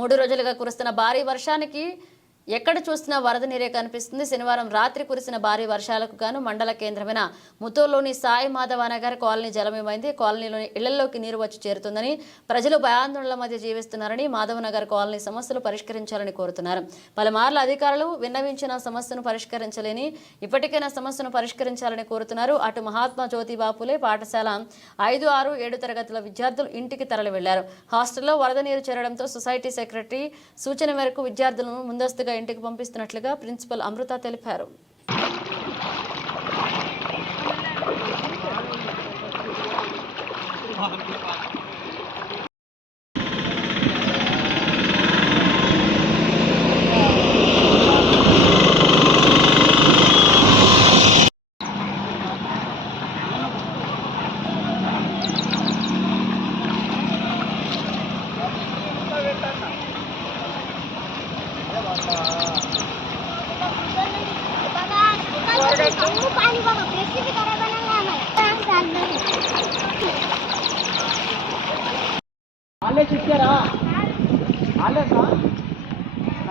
3 రోజులుగా కురుస్తున్న భారీ వర్షానికి ఎక్కడ చూసినా వరద నీరే కనిపిస్తుంది. శనివారం రాత్రి కురిసిన భారీ వర్షాలకు గాను మండల కేంద్రమైన ముతోల్లోని సాయి మాధవ నగర్ కాలనీ జలమయమైంది. కాలనీలోని ఇళ్లలోకి నీరు వచ్చి చేరుతుందని, ప్రజలు భయాందోళనల మధ్య జీవిస్తున్నారని, మాధవ నగర్ కాలనీ సమస్యలు పరిష్కరించాలని కోరుతున్నారు. పలుమార్లు అధికారులు విన్నవించిన సమస్యను పరిష్కరించలేని, ఇప్పటికైనా సమస్యను పరిష్కరించాలని కోరుతున్నారు. అటు మహాత్మా జ్యోతిబా ఫులే పాఠశాల 5, 6, 7 తరగతుల విద్యార్థులు ఇంటికి తరలి వెళ్లారు. హాస్టల్లో వరద నీరు చేరడంతో సొసైటీ సెక్రటరీ సూచన మేరకు విద్యార్థులను ముందస్తుగా ఇంటికి పంపిస్తున్నట్లుగా ప్రిన్సిపల్ అమృత తెలిపారు. पानी बघा रेसिपी करायला आले चिक्केरा आले का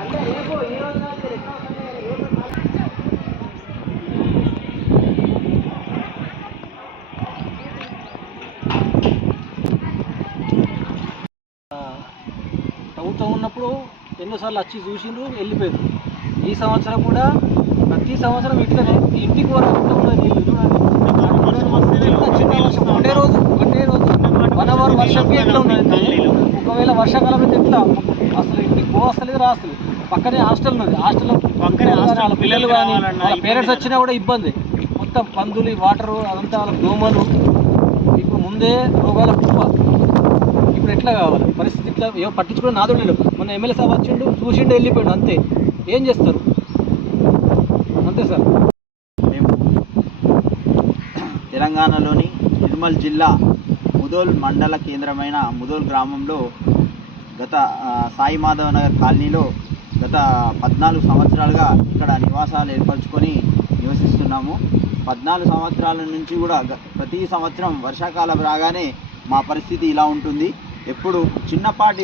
అంటే ఏమో ఈ రోజు నాకు ప్రభుత్వం ఉన్నప్పుడు ఎన్నోసార్లు వచ్చి చూసిండ్రు వెళ్ళిపోయారు. ఈ సంవత్సరం కూడా ప్రతి సంవత్సరం ఇట్లనే ఇంటికి వరకు ఒకటే రోజు 1 అవర్ వర్షంకి ఎట్లా ఉన్నది. ఒకవేళ వర్షాకాలం అయితే ఎట్లా అసలు ఇంటికి పోవస్తలేదు రాస్తలేదు. పక్కనే హాస్టల్ ఉన్నది. హాస్టల్లో పక్కనే వాళ్ళ పిల్లలు కానీ వాళ్ళ పేరెంట్స్ వచ్చినా కూడా ఇబ్బంది. మొత్తం పందులు, వాటరు అదంతా వాళ్ళ దోమలు. ఇప్పుడు ముందే రోగాల కుప్ప. ఇప్పుడు ఎట్లా కావాలి పరిస్థితి? ఇట్లా ఏమో పట్టించుకుని నాదుడు మొన్న ఎమ్మెల్యే సాబ్ వచ్చిండు, చూసిండు, వెళ్ళిపోయాడు. అంతే. ఏం చేస్తారు? అంతే సార్. మేము తెలంగాణలోని నిర్మల్ జిల్లా ముదోల్ మండల కేంద్రమైన ముదోల్ గ్రామంలో గత సాయి మాధవ నగర్ కాలనీలో గత 14 సంవత్సరాలుగా ఇక్కడ నివాసాలు ఏర్పరచుకొని నివసిస్తున్నాము. 14 సంవత్సరాల నుంచి కూడా ప్రతి సంవత్సరం వర్షాకాలం రాగానే మా పరిస్థితి ఇలా ఉంటుంది. ఎప్పుడు చిన్నపాటి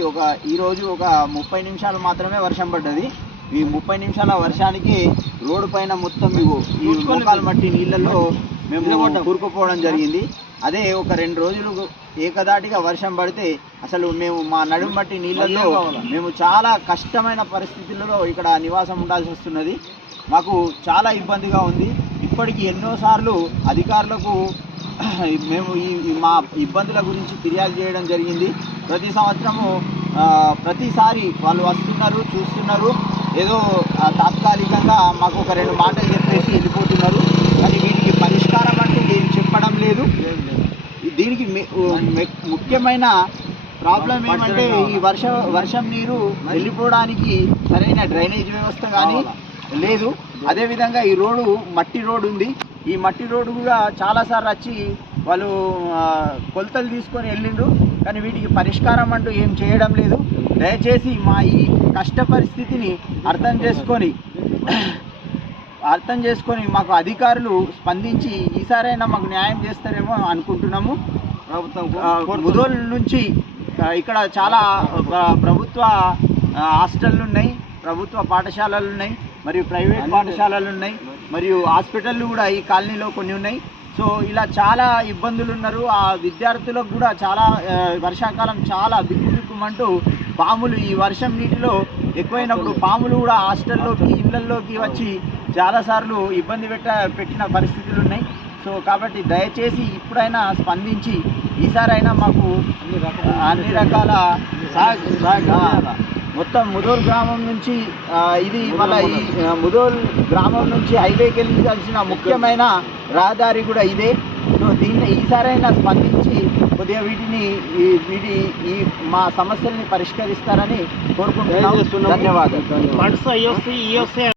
ఈరోజు ఒక 30 నిమిషాలు మాత్రమే వర్షం పడ్డది. ఈ 30 నిమిషాల వర్షానికి రోడ్డు పైన మొత్తం ఈ మోకాలు మట్టి నీళ్ళల్లో మేము కూరుకుపోవడం జరిగింది. అదే ఒక 2 రోజులు ఏకదాటిగా వర్షం పడితే అసలు మేము మా నడుము మట్టి నీళ్ళల్లో మేము చాలా కష్టమైన పరిస్థితులలో ఇక్కడ నివాసం ఉండాల్సి వస్తున్నది. మాకు చాలా ఇబ్బందిగా ఉంది. ఇప్పటికీ ఎన్నోసార్లు అధికారులకు మేము మా ఇబ్బందుల గురించి ఫిర్యాదు చేయడం జరిగింది. ప్రతి సంవత్సరము ప్రతిసారి వాళ్ళు వస్తున్నారు, చూస్తున్నారు, ఏదో తాత్కాలికంగా మాకు ఒక 2 మాటలు చెప్పేసి వెళ్ళిపోతున్నారు. కానీ వీటికి పరిష్కారం అంటూ ఏం చెప్పడం లేదు. దీనికి ముఖ్యమైన ప్రాబ్లం ఏమంటే ఈ వర్షం నీరు వెళ్ళిపోవడానికి సరైన డ్రైనేజ్ వ్యవస్థ కానీ లేదు. అదేవిధంగా ఈ రోడ్డు మట్టి రోడ్డు ఉంది. ఈ మట్టి రోడ్డు కూడా చాలాసార్లు వచ్చి వాళ్ళు కొలతలు తీసుకొని వెళ్ళిండ్రు. కానీ వీటికి పరిష్కారం అంటూ ఏం చేయడం లేదు. దయచేసి మా ఈ కష్ట పరిస్థితిని అర్థం చేసుకొని మాకు అధికారులు స్పందించి ఈసారైనా మాకు న్యాయం చేస్తారేమో అనుకుంటున్నాము. ముదోల్ నుంచి ఇక్కడ చాలా ప్రభుత్వ హాస్టళ్ళు ఉన్నాయి, ప్రభుత్వ పాఠశాలలు ఉన్నాయి, మరియు ప్రైవేట్ పాఠశాలలు ఉన్నాయి, మరియు హాస్పిటళ్ళు కూడా ఈ కాలనీలో కొన్ని ఉన్నాయి. సో ఇలా చాలా ఇబ్బందులు ఉన్నారు. ఆ విద్యార్థులకు కూడా చాలా వర్షాకాలం చాలా బిక్కుబిక్కుమంటూ పాములు ఈ వర్షం నీటిలో ఎక్కువైనప్పుడు పాములు కూడా హాస్టల్లోకి ఇళ్లల్లోకి వచ్చి చాలాసార్లు ఇబ్బంది పెట్టిన పరిస్థితులు ఉన్నాయి. సో కాబట్టి దయచేసి ఇప్పుడైనా స్పందించి ఈసారైనా మాకు అన్ని రకాల మొత్తం ముదోల్ గ్రామం నుంచి ఇది మళ్ళీ ఈ ముదోల్ గ్రామం నుంచి హైవేకి వెళ్ళాల్సిన ముఖ్యమైన రహదారి కూడా ఇదే. సో దీన్ని ఈసారైనా స్పందించి కొద్దిగా వీటి మా సమస్యల్ని పరిష్కరిస్తారని కోరుకుంటున్నాం. ధన్యవాదాలు.